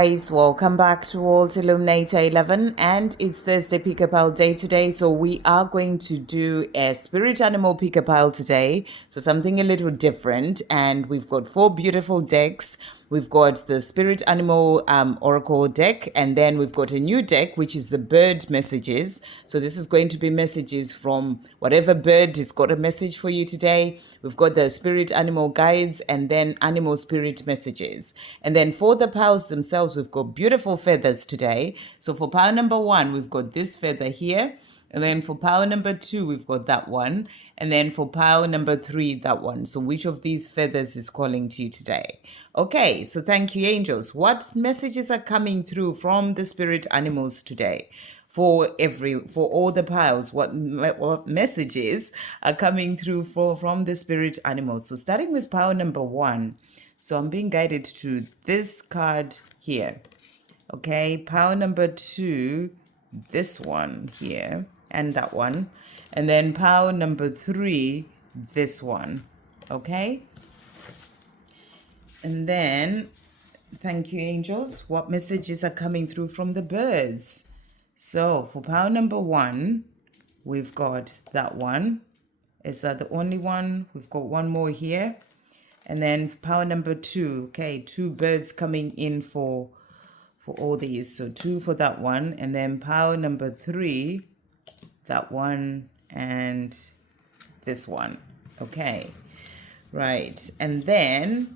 Guys, welcome back to Illuminator11, and it's Thursday pick-a-pile day today. So we are going to do a spirit animal pick-a-pile today, so something a little different. And we've got 4 beautiful decks. We've got the spirit animal oracle deck, and then we've got a new deck which is the bird messages. So this is going to be messages from whatever bird has got a message for you today. We've got the spirit animal guides, and then animal spirit messages. And then for the piles themselves, we've got beautiful feathers today. So for pile number 1, we've got this feather here. And then for pile number 2, we've got that one. And then for pile number 3, that one. So which of these feathers is calling to you today? Okay, so thank you, angels. What messages are coming through from the spirit animals today? For all the piles, what messages are coming through from the spirit animals? So starting with pile number 1. So I'm being guided to this card here. Okay, pile number 2, this one here, and that one. And then pile number 3, this one. Okay? And then, thank you, angels. What messages are coming through from the birds? So for pile number 1, we've got that one. Is that the only one? We've got one more here. And then pile number 2, okay, 2 birds coming in for all these. So 2 for that one. And then pile number 3, that one and this one. Okay, right. And then,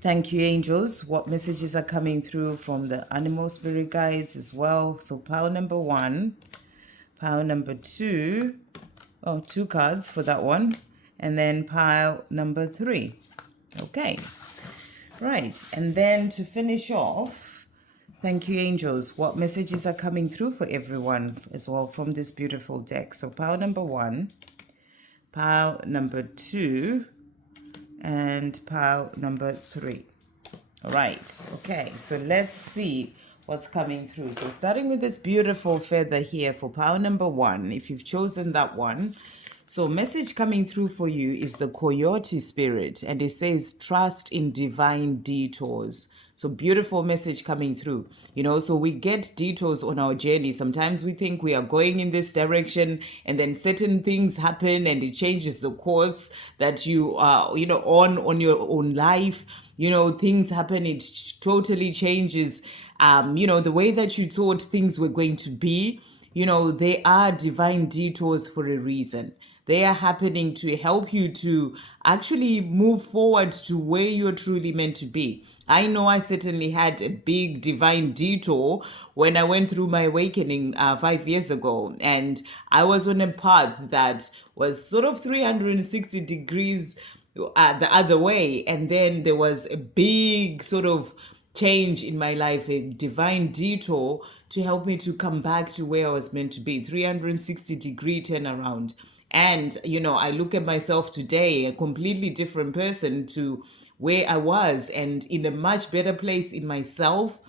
thank you, angels. What messages are coming through from the animal spirit guides as well? So pile number 1, pile number 2, 2 cards for that one. And then pile number 3. Okay, right. And then to finish off, thank you, angels. What messages are coming through for everyone as well from this beautiful deck? So pile number 1, pile number 2, and pile number 3. All right. Okay, so let's see what's coming through. So starting with this beautiful feather here for pile number 1, if you've chosen that one. So message coming through for you is the coyote spirit, and it says trust in divine detours. So beautiful message coming through. So we get detours on our journey. Sometimes we think we are going in this direction, and then certain things happen and it changes the course that you are, on your own life. Things happen, it totally changes, the way that you thought things were going to be. They are divine detours for a reason. They are happening to help you to actually move forward to where you're truly meant to be. I know I certainly had a big divine detour when I went through my awakening 5 years ago. And I was on a path that was sort of 360 degrees the other way. And then there was a big sort of change in my life, a divine detour to help me to come back to where I was meant to be, 360-degree turnaround. And, I look at myself today, a completely different person to where I was, and in a much better place in myself.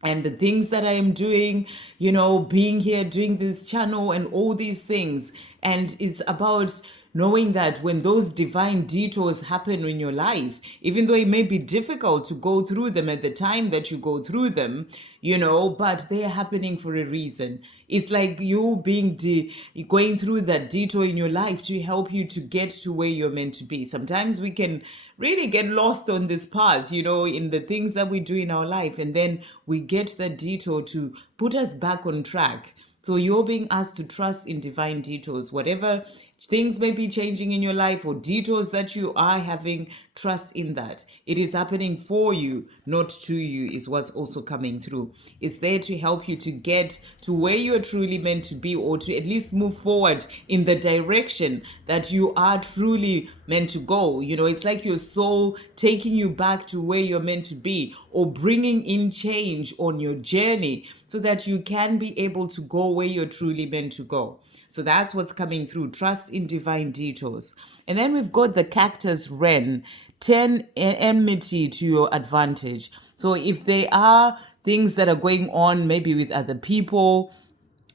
And the things that I am doing, being here, doing this channel and all these things. And it's about knowing that when those divine detours happen in your life, even though it may be difficult to go through them at the time that you go through them, but they are happening for a reason. It's like you going through that detour in your life to help you to get to where you're meant to be. Sometimes we can really get lost on this path, in the things that we do in our life, and then we get that detour to put us back on track. So you're being asked to trust in divine detours, whatever things may be changing in your life or detours that you are having, trust in that. It is happening for you, not to you, is what's also coming through. It's there to help you to get to where you're truly meant to be, or to at least move forward in the direction that you are truly meant to go. It's like your soul taking you back to where you're meant to be, or bringing in change on your journey so that you can be able to go where you're truly meant to go. So that's what's coming through. Trust in divine detours. And then we've got the cactus wren. Turn enmity to your advantage. So if there are things that are going on maybe with other people,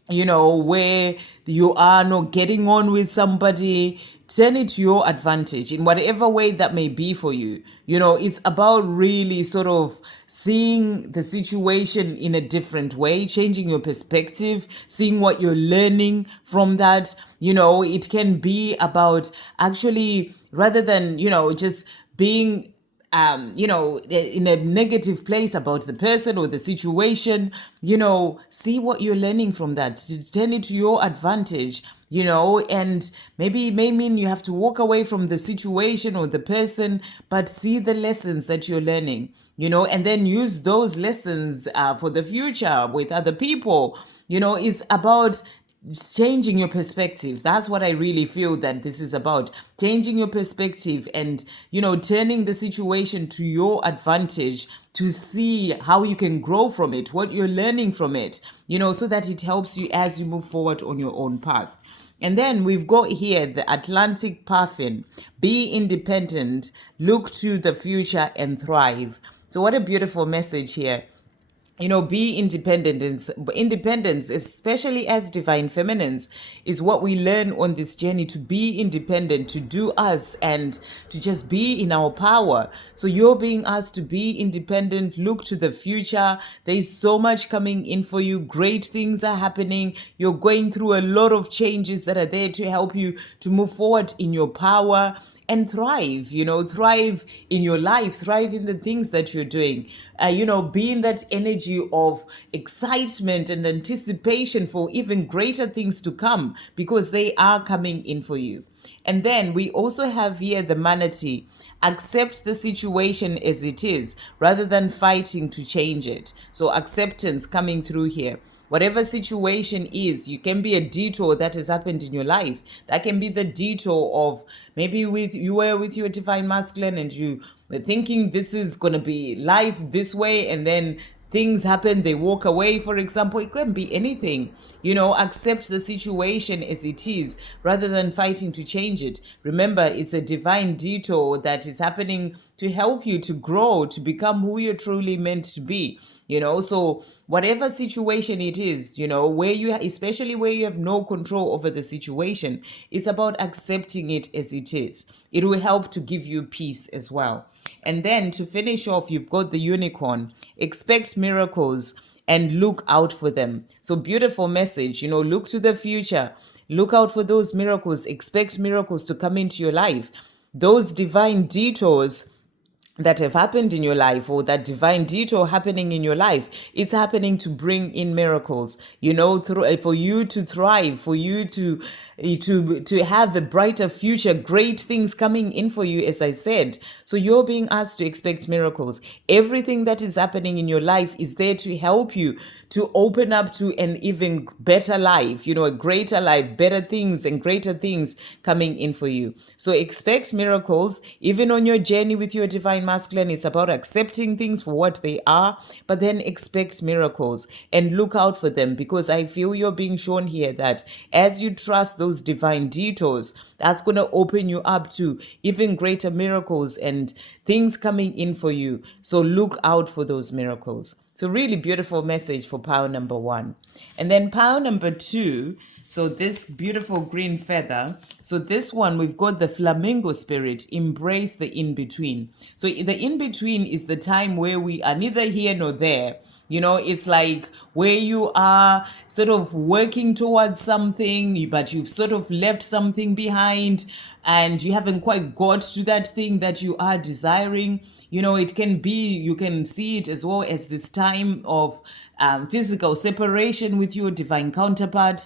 where you are not getting on with somebody, turn it to your advantage in whatever way that may be for you. It's about really sort of seeing the situation in a different way, changing your perspective, seeing what you're learning from that. It can be about actually, rather than, just being in a negative place about the person or the situation, see what you're learning from that, turn it to your advantage, and maybe it may mean you have to walk away from the situation or the person, but see the lessons that you're learning, and then use those lessons for the future with other people. It's about changing your perspective. That's what I really feel that this is about, changing your perspective and turning the situation to your advantage, to see how you can grow from it, what you're learning from it, so that it helps you as you move forward on your own path. And then we've got here the Atlantic Puffin: be independent, look to the future and thrive. So what a beautiful message here. Be independent. And independence, especially as divine feminines, is what we learn on this journey, to be independent, to do us, and to just be in our power. So you're being asked to be independent, look to the future. There's so much coming in for you. Great things are happening. You're going through a lot of changes that are there to help you to move forward in your power and thrive, thrive in your life, thrive in the things that you're doing, be in that energy of excitement and anticipation for even greater things to come, because they are coming in for you. And then we also have here the manatee: accept the situation as it is rather than fighting to change it. So acceptance coming through here. Whatever situation is, you can be a detour that has happened in your life. That can be the detour of maybe you were with your divine masculine and you were thinking this is going to be life this way, and then things happen, they walk away, for example. It can be anything. Accept the situation as it is rather than fighting to change it. Remember, it's a divine detour that is happening to help you to grow, to become who you're truly meant to be. So whatever situation it is, especially where you have no control over the situation, it's about accepting it as it is. It will help to give you peace as well. And then to finish off, you've got the unicorn: expect miracles and look out for them. So beautiful message, look to the future, look out for those miracles, expect miracles to come into your life. Those divine detours that have happened in your life, or that divine detour happening in your life, it's happening to bring in miracles, for you to thrive, for you to have a brighter future, great things coming in for you, as I said. So you're being asked to expect miracles. Everything that is happening in your life is there to help you to open up to an even better life, a greater life, better things and greater things coming in for you. So expect miracles, even on your journey with your divine masculine. It's about accepting things for what they are, but then expect miracles and look out for them, because I feel you're being shown here that as you trust those divine detours, that's going to open you up to even greater miracles and things coming in for you. So look out for those miracles. So really beautiful message for power number 1. And then power number 2, so this beautiful green feather. So this one, we've got the flamingo spirit: embrace the in-between. So the in-between is the time where we are neither here nor there. It's like where you are sort of working towards something, but you've sort of left something behind and you haven't quite got to that thing that you are desiring. It can be, you can see it as well as this time of physical separation with your divine counterpart,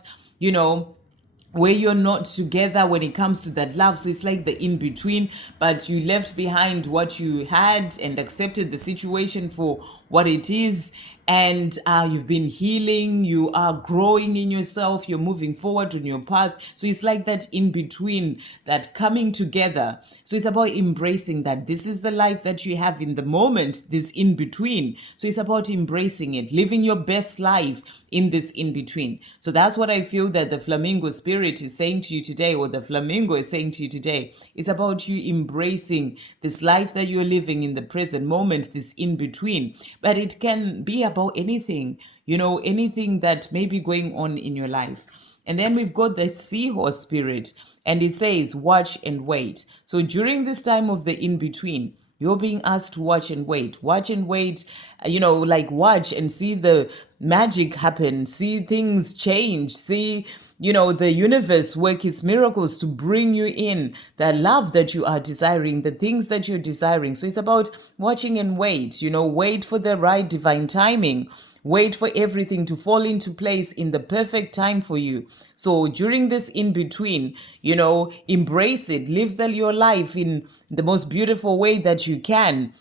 where you're not together when it comes to that love. So it's like the in-between, but you left behind what you had and accepted the situation for what it is. And you've been healing, you are growing in yourself, you're moving forward on your path. So it's like that in between, that coming together. So it's about embracing that this is the life that you have in the moment, this in between. So it's about embracing it, living your best life in this in between. So that's what I feel that the flamingo spirit Spirit is saying to you today, or the flamingo is saying to you today, is about you embracing this life that you're living in the present moment, this in between. But it can be about anything, anything that may be going on in your life. And then we've got the seahorse spirit, and it says, watch and wait. So during this time of the in between, you're being asked to watch and wait. Watch and wait, like watch and see the magic happen, see things change, see, the universe work its miracles to bring you in the love that you are desiring, the things that you're desiring. So it's about watching and wait, wait for the right divine timing. Wait for everything to fall into place in the perfect time for you. So during this in between, embrace it, live your life in the most beautiful way that you can,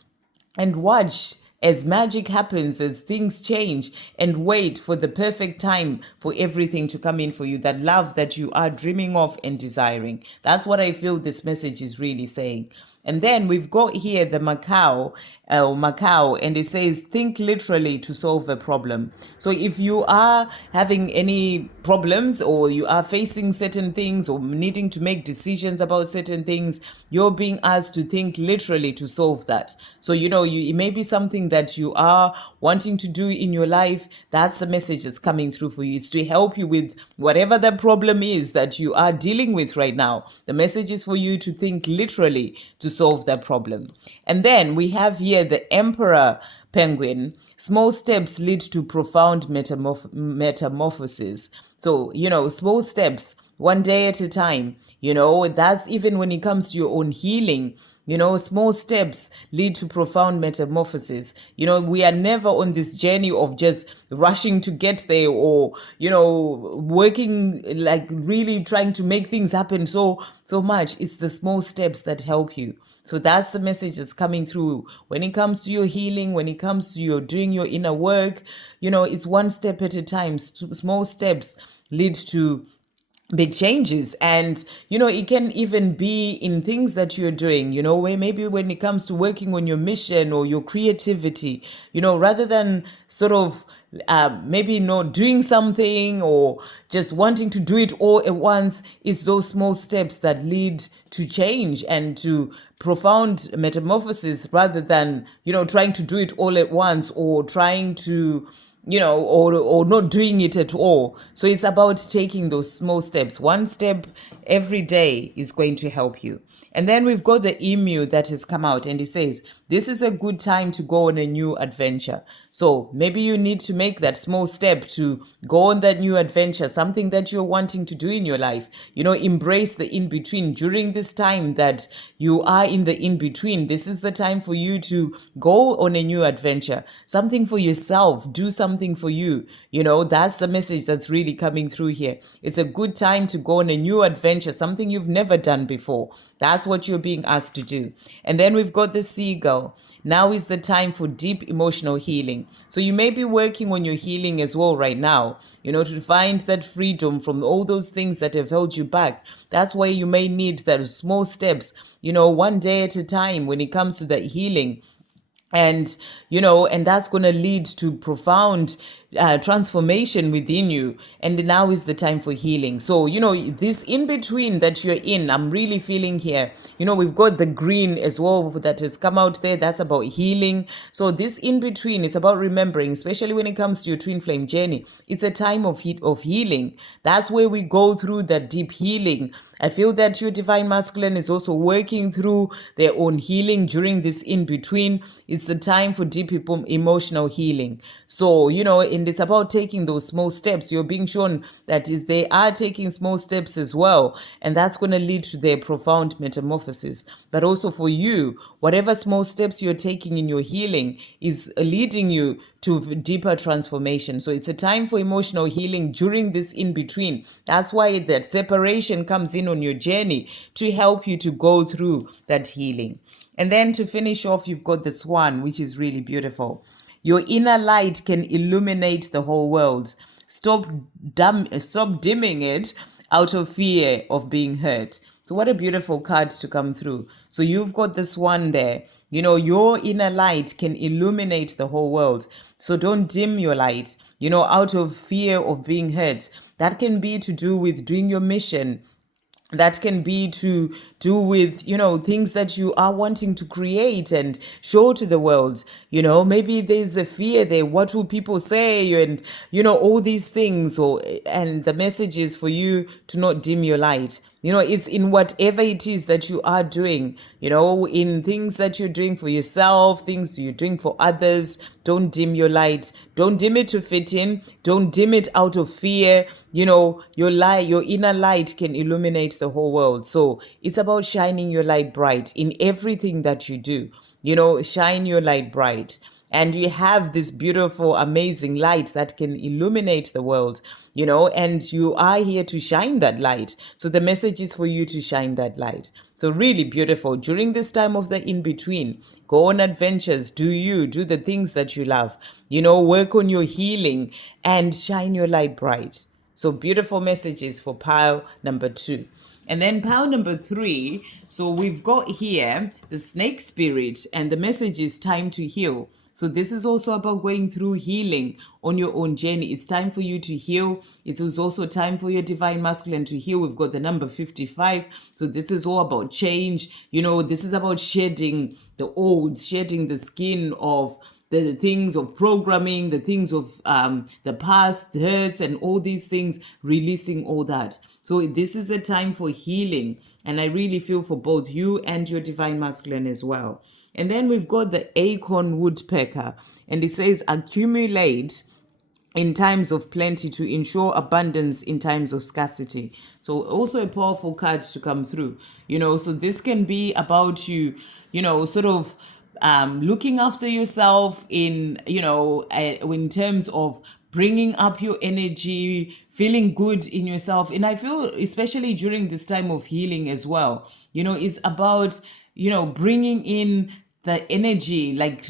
and watch as magic happens, as things change, and wait for the perfect time for everything to come in for you, that love that you are dreaming of and desiring. That's what I feel this message is really saying. And then we've got here the Macau, and it says, think literally to solve a problem. So if you are having any problems, or you are facing certain things, or needing to make decisions about certain things, you're being asked to think literally to solve that. So, it may be something that you are wanting to do in your life. That's the message that's coming through for you. It's to help you with whatever the problem is that you are dealing with right now. The message is for you to think literally to solve that problem. And then we have here the Emperor Penguin. Small steps lead to profound metamorphosis. So, small steps, one day at a time. That's even when it comes to your own healing. Small steps lead to profound metamorphosis. We are never on this journey of just rushing to get there, or, working, like really trying to make things happen so much. It's the small steps that help you. So that's the message that's coming through when it comes to your healing, when it comes to your doing your inner work. It's one step at a time. Small steps lead to big changes. And it can even be in things that you're doing, where maybe when it comes to working on your mission or your creativity, rather than sort of maybe not doing something or just wanting to do it all at once, it's those small steps that lead to change and to profound metamorphosis, rather than trying to do it all at once, or trying to or not doing it at all. So it's about taking those small steps. One step every day is going to help you. And then we've got the emu that has come out, and it says, this is a good time to go on a new adventure. So maybe you need to make that small step to go on that new adventure, something that you're wanting to do in your life. Embrace the in-between. During this time that you are in the in-between, this is the time for you to go on a new adventure, something for yourself, do something for you. That's the message that's really coming through here. It's a good time to go on a new adventure, something you've never done before. That's what you're being asked to do. And then we've got the seagull. Now is the time for deep emotional healing. So you may be working on your healing as well right now, to find that freedom from all those things that have held you back. That's why you may need those small steps, one day at a time when it comes to that healing. And that's going to lead to profound transformation within you. And now is the time for healing. So this in between that you're in, I'm really feeling here. We've got the green as well that has come out there. That's about healing. So this in between is about remembering, especially when it comes to your twin flame journey. It's a time of healing. That's where we go through that deep healing. I feel that your divine masculine is also working through their own healing during this in between. It's the time for deep emotional healing. So, and it's about taking those small steps. You're being shown that they are taking small steps as well. And that's going to lead to their profound metamorphosis. But also for you, whatever small steps you're taking in your healing is leading you to deeper transformation. So it's a time for emotional healing during this in between. That's why that separation comes in on your journey to help you to go through that healing. And then to finish off, you've got the swan, which is really beautiful. Your inner light can illuminate the whole world. Stop dimming it out of fear of being hurt. So what a beautiful card to come through. So you've got this one there. Your inner light can illuminate the whole world. So don't dim your light, out of fear of being hurt. That can be to do with doing your mission. That can be to do with, things that you are wanting to create and show to the world. Maybe there's a fear there. What will people say? And, all these things. And the message is for you to not dim your light. It's in whatever it is that you are doing, in things that you're doing for yourself, things you're doing for others. Don't dim your light. Don't dim it to fit in. Don't dim it out of fear. Your light, your inner light can illuminate the whole world. So it's about shining your light bright in everything that you do. Shine your light bright. And you have this beautiful, amazing light that can illuminate the world, and you are here to shine that light. So the message is for you to shine that light. So really beautiful. During this time of the in-between, go on adventures, do the things that you love, work on your healing and shine your light bright. So beautiful messages for pile number 2. And then pile number 3, so we've got here the snake spirit, and the message is time to heal. So this is also about going through healing on your own journey. It's time for you to heal. It is also time for your divine masculine to heal. We've got the number 55. So this is all about change. This is about shedding the old, shedding the skin of the things of programming, the things of the past hurts and all these things, releasing all that. So this is a time for healing. And I really feel for both you and your divine masculine as well. And then we've got the acorn woodpecker, and it says accumulate in times of plenty to ensure abundance in times of scarcity. So also a powerful card to come through, so this can be about you, sort of looking after yourself in terms of bringing up your energy, feeling good in yourself. And I feel especially during this time of healing as well, it's about, bringing in the energy, like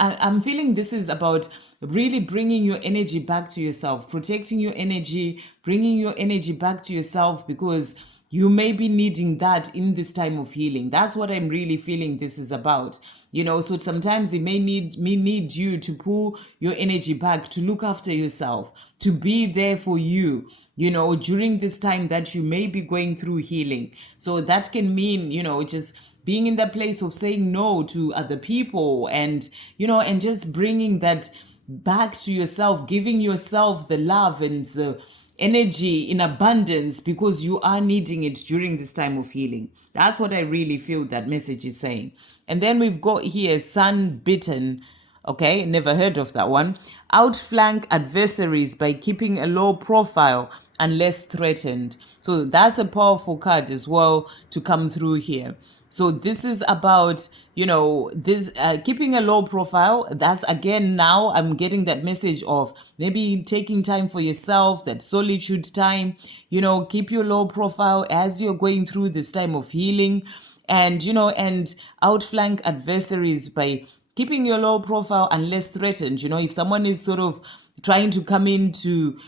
I'm feeling this is about really bringing your energy back to yourself, protecting your energy, bringing your energy back to yourself, because you may be needing that in this time of healing. That's what I'm really feeling this is about. So sometimes it may need you to pull your energy back, to look after yourself, to be there for you, during this time that you may be going through healing. So that can mean, just being in the place of saying no to other people, and, and just bringing that back to yourself, giving yourself the love and the energy in abundance, because you are needing it during this time of healing. That's what I really feel that message is saying. And then we've got here sun bitten. Okay, never heard of that one. Outflank adversaries by keeping a low profile unless threatened. So that's a powerful card as well to come through here. So this is about, this keeping a low profile. That's again, now I'm getting that message of maybe taking time for yourself, that solitude time, keep your low profile as you're going through this time of healing, and, and outflank adversaries by keeping your low profile unless threatened. If someone is sort of trying to come in to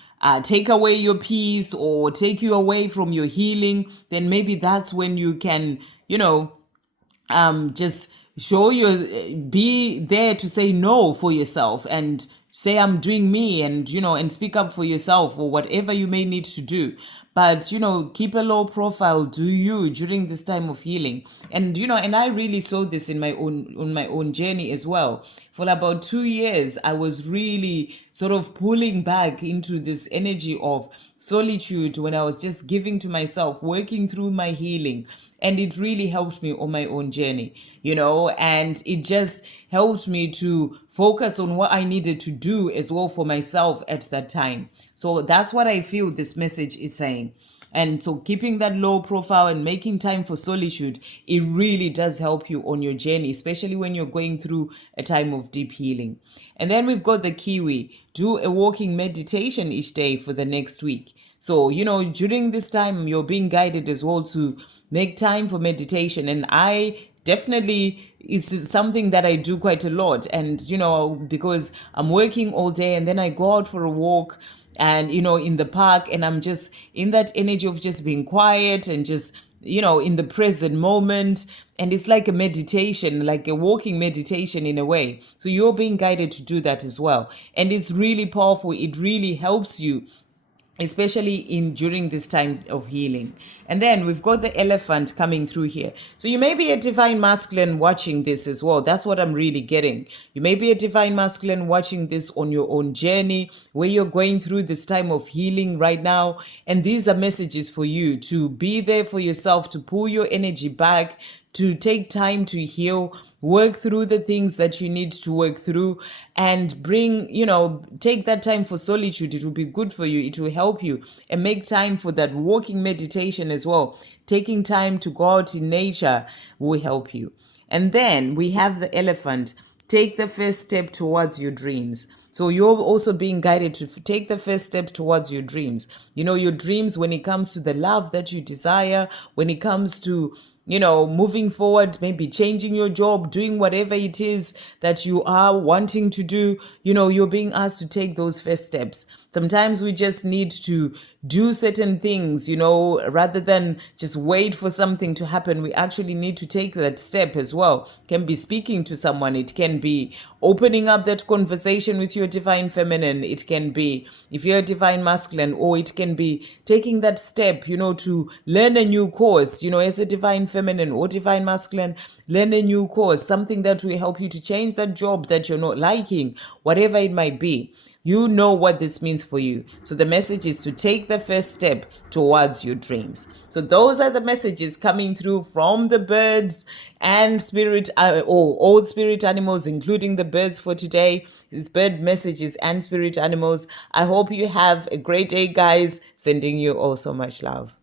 take away your peace or take you away from your healing, then maybe that's when you can, just show be there to say no for yourself and say I'm doing me, and and speak up for yourself or whatever you may need to do. But keep a low profile, do you, during this time of healing. And and I really saw this in my own journey as well. For about 2 years I was really sort of pulling back into this energy of solitude when I was just giving to myself, working through my healing. And it really helped me on my own journey, and it just helped me to focus on what I needed to do as well for myself at that time. So that's what I feel this message is saying. And so keeping that low profile and making time for solitude, it really does help you on your journey, especially when you're going through a time of deep healing. And then we've got the Kiwi. Do a walking meditation each day for the next week. So, during this time, you're being guided as well to make time for meditation. And I definitely, it's something that I do quite a lot. And, because I'm working all day and then I go out for a walk and, in the park, and I'm just in that energy of just being quiet and just, in the present moment. And it's like a meditation, like a walking meditation in a way. So you're being guided to do that as well. And it's really powerful. It really helps you especially in during this time of healing. And then we've got the elephant coming through here. So you may be a divine masculine watching this as well. That's what I'm really getting. You may be a divine masculine watching this on your own journey, where you're going through this time of healing right now. And these are messages for you to be there for yourself, to pull your energy back, to take time to heal, work through the things that you need to work through, and bring, take that time for solitude. It will be good for you. It will help you. And make time for that walking meditation as well. Taking time to go out in nature will help you. And then we have the elephant. Take the first step towards your dreams. So you're also being guided to take the first step towards your dreams. Your dreams when it comes to the love that you desire, when it comes to moving forward, maybe changing your job, doing whatever it is that you are wanting to do, you're being asked to take those first steps. Sometimes we just need to do certain things, rather than just wait for something to happen. We actually need to take that step as well. It can be speaking to someone. It can be opening up that conversation with your divine feminine. It can be, if you're a divine masculine, or it can be taking that step, to learn a new course, as a divine feminine or divine masculine, learn a new course, something that will help you to change that job that you're not liking, whatever it might be. You know what this means for you. So the message is to take the first step towards your dreams. So those are the messages coming through from the birds and spirit, or all spirit animals, including the birds for today. It's bird messages and spirit animals. I hope you have a great day, guys. Sending you all so much love.